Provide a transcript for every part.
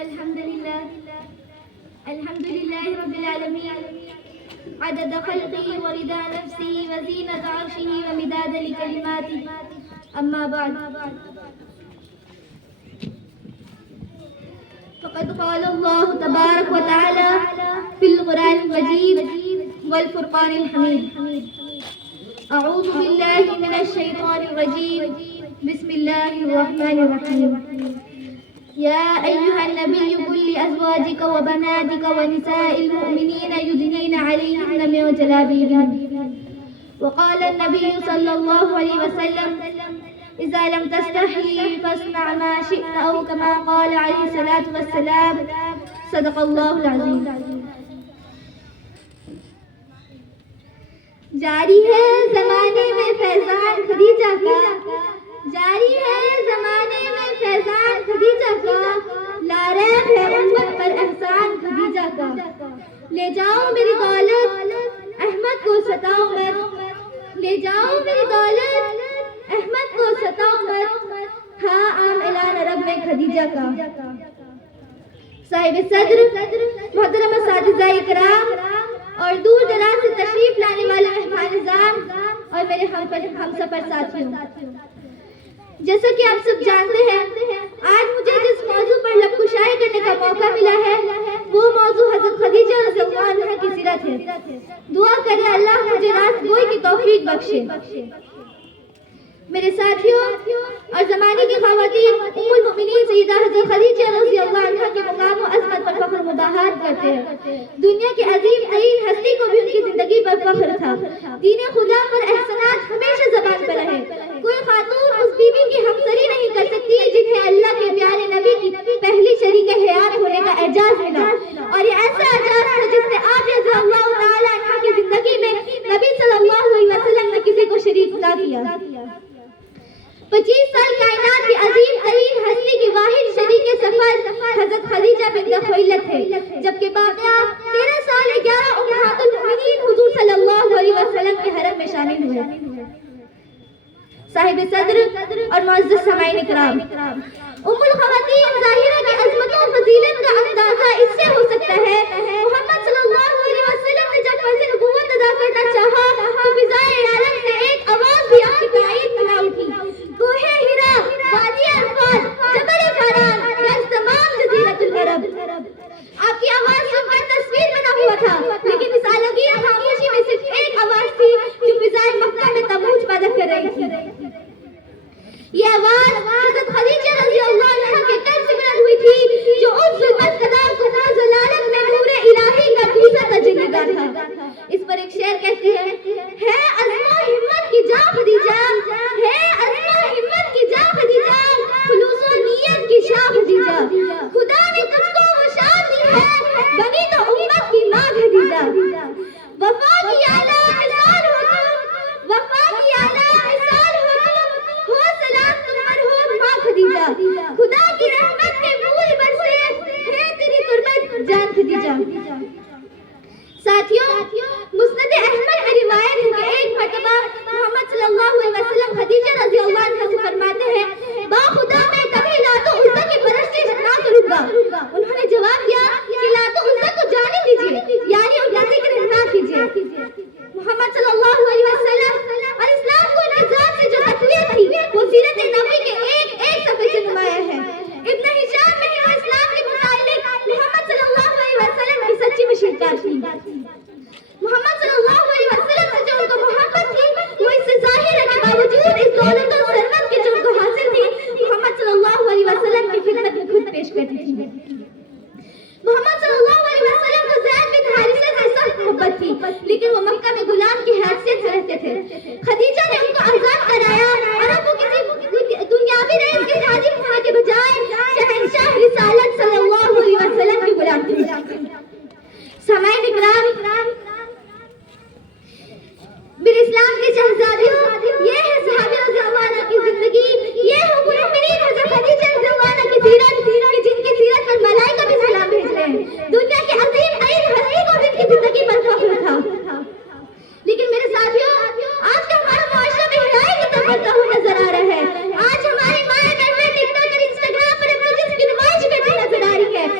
الحمد لله رب العالمين عدد خلقه ورضا نفسه وزينة عرشه ومداد لكلماته أما بعد فقد قال الله تبارك وتعالى في القرآن المجيد والفرقان الحميد أعوذ بالله من الشيطان الرجيم بسم الله الرحمن الرحيم يا أيها النبي قل لأزواجك وبناتك ونساء المؤمنين يدنين عليهن من جلابيبهن وقال النبي صلى الله عليه وسلم إذا لم تستحي فاصنع ما شئت أو كما قال عليه الصلاة والسلام صدق الله العظيم. جاری ہے زمانے میں فیضان خدیجہ کا، جاری ہے زمانے میں فیضان خدیجہ کا، لاریب ہے امت پر احسان خدیجہ کا. لے جاؤ میری دولت احمد کو ستاؤ مت، لے جاؤ میری دولت احمد کو ستاؤ مت، ہاں عام اعلان عرب میں خدیجہ کا. صاحب صدر محترم اساتذہ اکرام اور دور دراز سے تشریف لانے والے مہمان نظام اور میرے ہم سفر ساتھیوں، جیسا کہ آپ سب جانتے ہیں آج مجھے جس موضوع پر لب کشائی کرنے کا موقع ملا ہے وہ موضوع حضرت خدیجہ رضی اللہ عنہا کی سیرت ہے. دعا کرے اللہ مجھے راست گوئی کی توفیق بخشے. میرے ساتھیوں اور زمانے کی خواتین ام المؤمنین سیدہ حضرت خدیجہ رضی اللہ عنہا کے مقام و عظمت پر فخر مباحات کرتے ہیں. دنیا کی عظیم ترین ہستی کو بھی ان کی زندگی پر فخر تھا. دین خدا پر احسانات ہمیشہ زبان پر رہے. کوئی خاتون اس بیوی کی ہمسری نہیں کر سکتی جنہیں اللہ کے پیارے نبی کی پہلی شریک حیات ہونے کا اعزاز ملا، اور یہ ایسا اعزاز تھا جس نے آپ رضی اللہ تعالی عنہ کی زندگی میں نبی صلی اللہ علیہ وسلم نے کسی کو شریک نہ کیا. 25 سال کائنات کی عظیم ترین ہستی کی واحد شریک سفر حضرت خدیجہ بنت خویلد تھے، جبکہ باقیہ 13 سال 11 امہات المؤمنین حضور صلی اللہ علیہ وسلم کے حرم میں شامل ہوئے. صاحب صدر اور معزز سامعین اکرام، ام الخواتین ظاہرہ کی عظمت و فضیلت کا اندازہ اس سے ہو سکتا ہے محمد صلی اللہ علیہ وسلم نے جب فرض نبوت ادا کرنا چاہا تو فضائے عالم سے ایک آواز بھی آپ کی تائید میں اٹھی. کوہ ہرا، وادی عرفات، جبل فاران، یا تمام جزیرۃ العرب. آپ کی آواز سن کر تصویر بنا ہوا تھا، لیکن اس عالمگیر خاموشی میں صرف ایک آواز تھی جو فضائے مکہ میں تموج پیدا کر رہی تھی. یہ آواز حضرت خدیجہ رضی اللہ عنہا کے قلب سے بلند ہوئی تھی جو اس ظلمت قضا گناہ ضلالت میں نور الہی کا دوسرا تجلیدہ تھا. اس پر ایک شعر کہتے ہیں، ہے عزم و ہمت کی جا خدیجہ، ہے عزم و ہمت کی جا خدیجہ، خلوص و نیت کی شاہ خدیجہ. خدا نے تجھ کو وہ شان دی ہے، بنی تو امت کی ماں خدیجہ. وفا کی اعلیٰ مثال ہو تم، وفا کی اعلیٰ مثال ہو تم، ہو سلام تم پر ہو ماں خدیجہ. خدا کی رحمت کے پھول برسے ہے تیری قربت جان خدیجہ. ساتھیوں، مسند احمد میں روایت ہے کہ ایک مرتبہ محمد صلی اللہ علیہ وسلم خدیجہ رضی اللہ عنہا سے فرماتے ہیں، با خدا میں کبھی لات و عزا کی پرستش نہ کروں گا. انہوں نے جواب دیا کہ لات و عزا کو جانے دیجیے، یعنی ان کا ذکر نہ کیجیے. محمد صلی اللہ علیہ وسلم اور اسلام کو ان کی ذات سے جو تقویت تھی وہ سیرت نبوی کے ایک صفحے سے نمایاں ہے. ابن ہشام میں وہ اسلام کے متعلق محمد صلی اللہ علیہ وسلم کی سچی مشرکار تھی. محمد صلی اللہ علیہ وسلم سے جو ان کو محبت تھی وہ اس سے ظاہر ہے کہ باوجود اس دولت و ثروت کے جو ان کو حاصل تھی محمد صلی اللہ علیہ وسلم کی خدمت میں خود پیش کرتی تھی. محمد صلی اللہ علیہ وسلم کو زید بن حارثہ سے سخت محبت تھی، لیکن وہ مکہ میں غلام کی حیثیت سے رہتے تھے. خدیجہ نے ان کو آزاد کرایا اور اب وہ کسی دنیاوی رئیس کے خادم ہونے کے بجائے شہنشاہ رسالت صلی اللہ علیہ وسلم کی غلام تھی. سامعین اکرام، میرے اسلام کے شہزادیوں، یہ ہے صحابہ رضی اللہ عنہ کی زندگی، یہ ہے ام المؤمنین حضرت خدیجہ رضی اللہ عنہ کی سیرت کہ جن کی سیرت پر ملائکہ بھی سلام بھیجتے ہیں. دنیا کی عظیم ترین ہستی کو جن کی زندگی پر فخر تھا. لیکن میرے ساتھیوں، آج کا ہمارا معاشرہ بھی ہدایت کی طرف بڑھتا ہوا نظر آ رہا ہے. آج ہماری مائیں بہنیں ٹک ٹاک اور انسٹاگرام پر اپنی جسم کی نمائش کرتی نظر آ رہی ہے.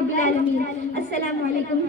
رب العالمین۔ السلام علیکم۔